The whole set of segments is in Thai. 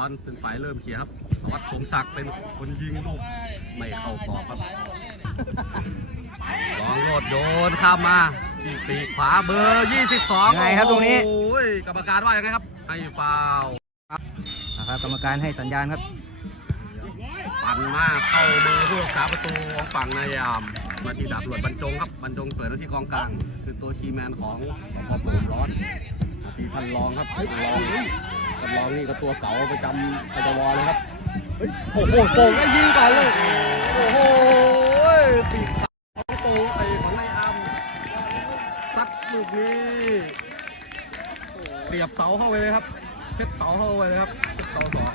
ร้อนเป็นฝ่ายเริ่มเคลียร์ครับ สวัสดิ์สมศักดิ์เป็นคนยิงลูกไม่เข้ากรอบครับลองโลดโยนข้ามมาที่ปีกขวาเบอร์ 22ยังไงครับตรงนี้ โอ้ยกรรมการว่ายังไงครับ ให้ฟาวล์นะครับกรรมการให้สัญญาณครับปั่นมากเข้ามือผู้รักษาประตูของฝั่งนายาม มาที่ดาบตำรวจบรรจงครับบรรจงเปิดหน้าที่กองกลาง คือตัวคีย์แมนของสพโป่งร้อนมาที่ท่านรองครับท่านรอง ท่านรองนี่ก็ตัวเก่าประจำปจวเลยครับเฮ้ยโอ้โหโป่งได้ยิงก่อนเลยโอ้โหปีกขาของโป่งไอ้ของนายอัมซัดลูกนี้เสียบเสาเข้าไปเลยครับเช็ดเสาเข้าไปเลยครับเช็ดเสาสอง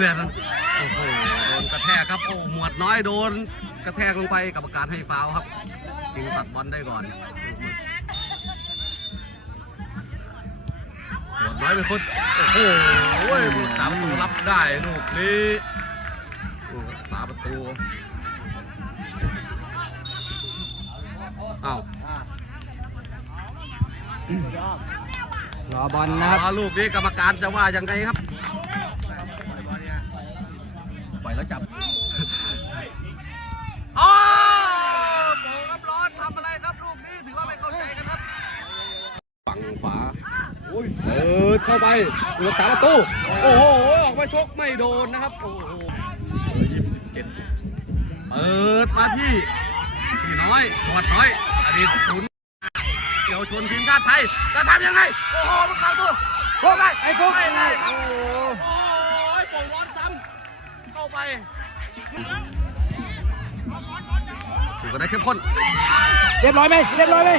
เนี่ยนะโอ้โหโดนกระแทกครับโอ้หมวดน้อยโดน กระแทกลงไปกรรมการให้ฟาวล์ครับชิงตัดบอลได้ก่อนหมวดน้อยเป็นคนโอ้โหผู้รักษาประตูรับได้ลูกนี้ผู้รักษาประตูเอ้ารอบอลนะครับเอาลูกนี้กรรมการจะว่ายังไงครับ อยแล้วจับอ๋อโป่งครับร้อนทำอะไรครับลูกนี้ถือว่าไม่เข้าใจกันครับฝั่งขวาโอ้ยเปิดเข้าไปเปิดสามประตู โอ้โห ออกมาชกไม่โดนนะครับ โอ้โหยี่สิบเจ็ดเปิดมาที่พี่น้อยหวดน้อย อดีตศูนย์เกี่ยวชนทีมชาติไทย จะทำยังไง โอ้โหมันเข้าตัวโอ้ได้ไอ้ฟุกไม่ได้ครับโอ้โหโอ้ยโป่งร้อนซ้ำเข้า ไปถูกกันได้เข้มข้นเรียบร้อยไหมเรียบร้อยไหม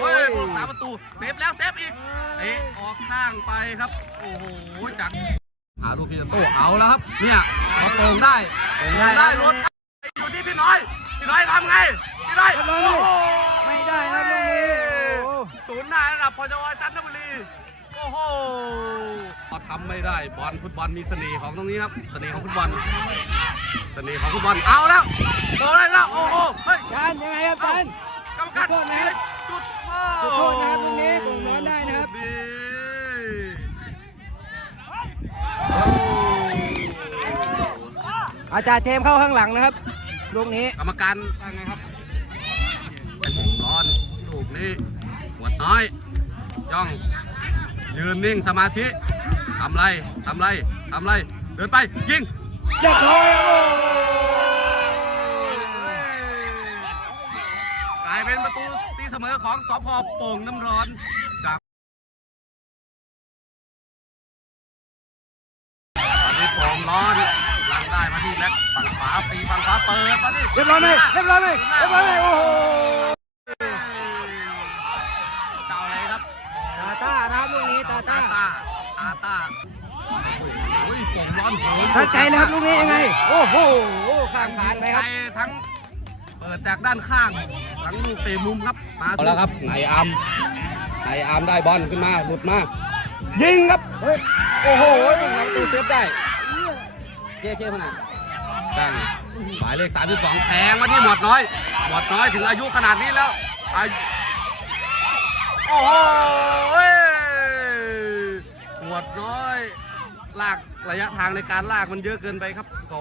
โอ้ยผู้รักษาประตูเซฟแล้วเซฟอีกเตะออกข้างไปครับ โอ้โหจากหาลูกพี่โต้เอาแล้วครับ เนี่ยพอโป่งได้โป่งได้รถอยู่ที่พี่น้อย พี่น้อยทำไง พี่น้อยเรียบร้อยโอ้โหไม่ได้นะลูกนี้โอ้โหศูนย์หน้าระดับพจวจันทบุรี โอ้โหพอทำไม่ได้บอลฟุตบอลมีเสน่ห์ของตรงนี้ครับ เสน่ห์ของฟุตบอล เสน่ห์ของฟุตบอล เอาแล้วโดนได้แล้วโอ้โห เฮ้ยจานยังไงครับจานกรรมการจุดโทษนะครับจุดโทจุดโทษษนะครับตรงนี้โป่งร้อนได้นะครับดีโอ้อาจารย์เทมเข้าข้างหลังนะครับลูกนี้กรรมการว่าไงครับนอนลูกนี้หัวดน้อยย่อง ยืนนิ่งสมาธิทำไรทำไรทำไร เดินไป ยิงเรียบร้อยกลายเป็นประตูตีเสมอของสพโป่งน้ำร้อนจากตอนนี้โป่งร้อนลังได้มาที่แบ็คฝั่งขวาตีฝั่งขวาเปิดมาดิเรียบร้อยไหมเรียบร้อยไหมเรียบร้อยไหมโอ้โห เจ้าอะไรครับ ตาต้านะครับลูกนี้ตาต้าตาตาตาโอ้ยโป่งร้อนโหมถ้าไกลนะครับลูกนี้ยังไง โอ้โหข้ามผ่านไปครับทั้งเปิดจากด้านข้างทั้งลูกเตะมุมครับมาเอาแล้วครับนายอามนายอามได้บอลขึ้นมาหลุดมายิงครับเฮ้ยโอ้โหหลังตูเซฟได้เจ๊เจ๊ขนาดตั้งหมายเลข 32แทงมาที่หมวดน้อย หมวดน้อยถึงอายุขนาดนี้แล้วอายุโอ้โห หมวดน้อย ลากระยะทางในการลากมันเยอะเกินไปครับโก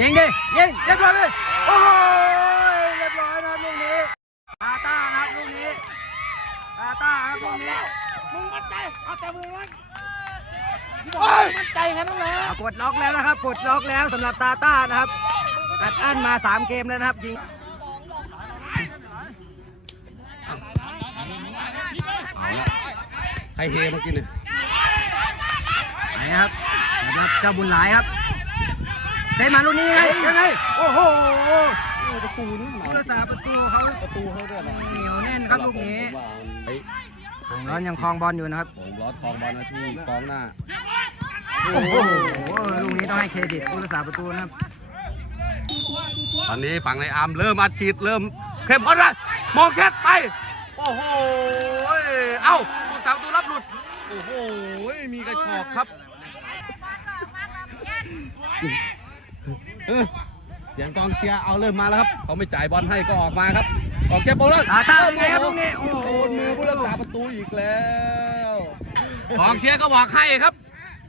ยิงดิยิงเรียบร้อยเลยโอ้โหเรียบร้อยนะครับลูกนี้ตาต้านะครับลูกนี้ตาต้าครับลูกนี้มึงมั่นใจเอาแต่มือไว้โอ้ยมั่นใจแค่นั้นแหละอะปลดล็อกแล้วนะครับปลดล็อกแล้วสำหรับตาต้านะครับ ตัดอั้นมา3เกมแล้วนะครับยิงเอาละใครเฮเมื่อกี้เนี่ยนี่ครับนะครับเจ้าบุญหลายครับเซนมาลูกนี้ยังไงยังไงโอ้โหประตูนี่ผู้รักษาประตูเขาประตูเขาด้วยนะเหนียวแน่นครับลูกนี้ไอ้ผมร้อนยังคลองบอลอยู่นะครับผมรอดคลองบอลนาทีกองหน้าโอ้โหลูกนี้ต้องให้เครดิตผู้รักษาประตูนะครับ ตอนนี้ฝั่งในอาร์มเริ่มอัดฉีดเริ่มเข้มข้นเลยมองแคทไป โอ้โห เอ้าผู้สาวตัวรับหลุด โอ้โห มีกระชอกครับเออเสียงกองเชียร์เอาเริ่มมาแล้วครับ เขาไม่จ่ายบอลให้ก็ออกมาครับกองเชียร์โปรเลยตาตาเป็นไงครับลูกนี้โอ้โอ้โหโหมือผู้รักษาประตูอีกแล้วกองเชียร์ก็บอกให้ครับ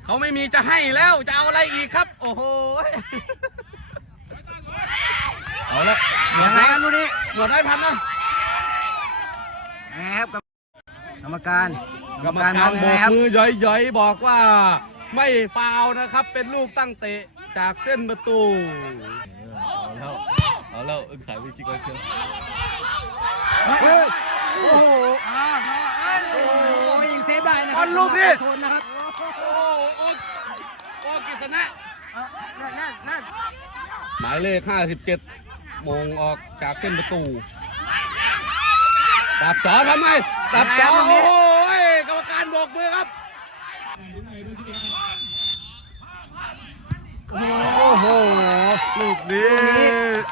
เขาไม่มีจะให้แล้วจะเอาอะไรอีกครับ โอ้โห เอาละหมยัดงไงแล้วครับลูกนี้หมดได้ทันนะแอบกรรมการกรรมการมองโบยังไงกครับมือย่อยๆบอกว่าไม่ฟาวล์นะครับ เป็นลูกตั้งเตะจากเส้นประตู เอาแล้วเอาแล้วอึ้งขายวิจิกรเชียวเฮ้ยโอ้โหโอ้โหยังเซฟได้นะคบรัอลลูกนี่โทนนะครับโอ้โหโอ้โอ้กิษณะหมายเลข 57โมงออกจากเส้นประตูดับจอทำไงดับจอโอ้โหกรรมการโบกมือครับโอ้โหลูกนี้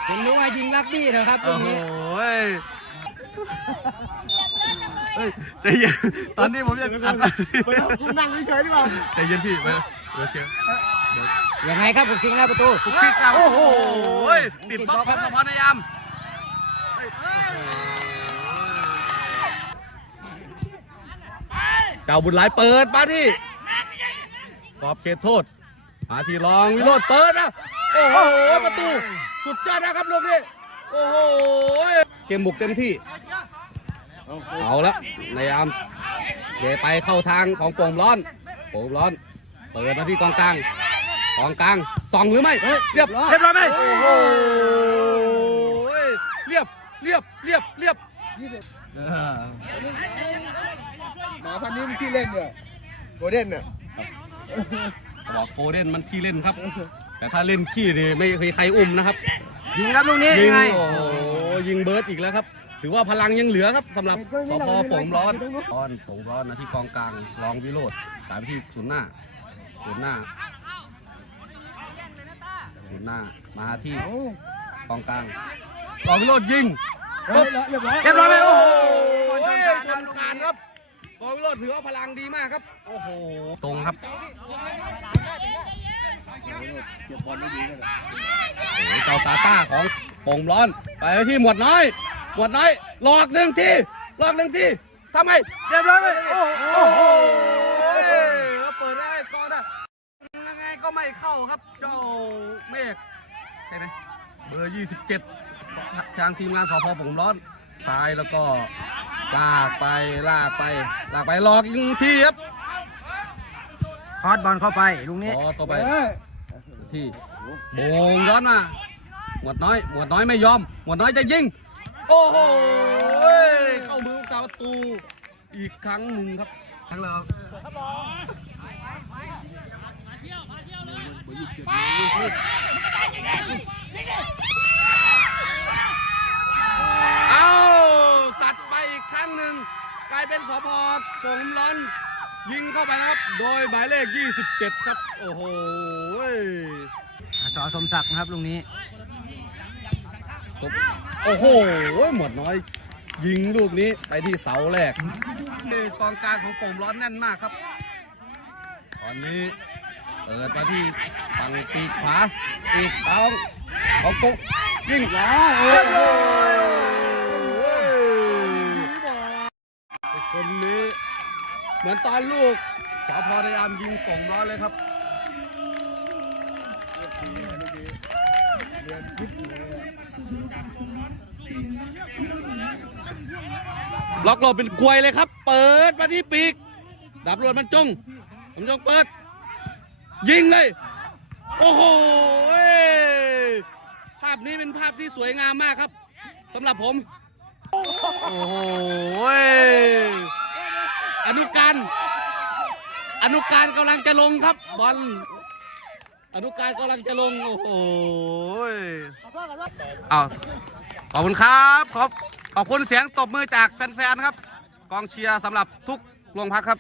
ผมรู้ว่ายิงลักบี้นะครับตรโอ้งโหนี้เฮ้ยใจเย็นตอนนี้ผมยังอัดไปเอาคุณนั่งเฉยๆดีกว่าใจเย็นพี่ไปโอเคยังไงครับผมทิ้งหน้าประตูคิกอะโอ้โห ติดบล็อกของสะพานายามเจ้าบุญหลายเปิดมาที่กรอบเขตโทษหาที่รองวิโรดเปิดนะโอ้โหประตูสุดยอดนะครับลูกนี้โอ้โหเกมบุกเต็มที่ เอาละในอามเดไปเข้าทางของโป่งร้อน โป่งร้อน เปิดมาที่กองกลางกองกลาง ส่องหรือไม่เรียบร้อยเรียบร้อยไหมโอ้โหเรียบเรียบเรียบเรียบหมาพันนี้มันที่เล่นเนี่ยโกลเด้นเนี่ยบอกโกลเด้นมันขี้เล่นครับ แต่ถ้าเล่นขี้นี่ไม่เคยใครอุ้มนะครับยิงครับลูกนี้ยิยังงไงโอ้โหยิงเบิร์ดอีกแล้วครับ ถือว่าพลังยังเหลือครับสำหรับสพโป่งร้อนร้อนโป่งร้อนนะที่กองกลางรองวิโรธสายไปที่ศูนย์หน้าศูนย์หน้า ศูนย์หน้ามาที่กองกลางรองวิโรธยิงเรียบร้อยเรียบร้อยเรียบร้อยไหมโอ้โหโอ้ยชนคานครับกองวิโรธถือว่าพลังดีมากครับ โอ้โห ตรงครับเก็บบอลได้ดีเลยโอ้ยเจ้าตาต้าของโป่งร้อน ไปที่หมวดน้อย หมวดน้อย หลอกหนึ่งที หลอกหนึ่งทีทำไมเรียบร้อยไหมโอ้โห เข้าครับ เจ้าเมฆใช่ไหมเบอร์ 27 ทางทีมงานสพผมร้อนซ้ายแล้วก็ลากไปลากไปลากไปหลอกอีกทีครับคอร์สบอลเข้าไปลูกนี้อ๋อต่อไปเฮ้ยที่โบงย้อนมาหมวดน้อย หมวดน้อยไม่ยอม หมวดน้อยจะยิง โอ้โหเข้ามือกับประตูอีกครั้งหนึ่งครับครั้งแล้ว เอาตัดไปอีกครั้งหนึ่งกลายเป็นสพปงร้อนยิงเข้าไปนะครับ โดยหมายเลข 27 ครับ โอ้โหสอสมศักดิ์นะครับลูกนี้จบโอ้โห หมดน้อย ยิงลูกนี้ไปที่เสาแรกนี่กองกลางของโป่งร้อนแน่นมากครับ ตอนนี้ เปิดมาที่ฝั่งปีกขวาปีกเท้าของโป่งยิงเรียบร้อยไอ้คนนี้เหมือนตอนลูกสพนายามยิงโป่งร้อนเลยครับเรียนคิดเลยล็อกโลเป็นกลวยเลยครับ เปิดมาที่ปีก ดับรวดมันจงมันจงเปิด ยิงเลย โอ้โหภาพนี้เป็นภาพที่สวยงามมากครับสำหรับผม โอ้โหอนุการ อนุการกำลังจะลงครับบอลอนุการกำลังจะลง โอ้โหเอาขอบคุณครับขอบขอบคุณเสียงตบมือจากแฟนๆครับ กองเชียร์สำหรับทุกโรงพักครับ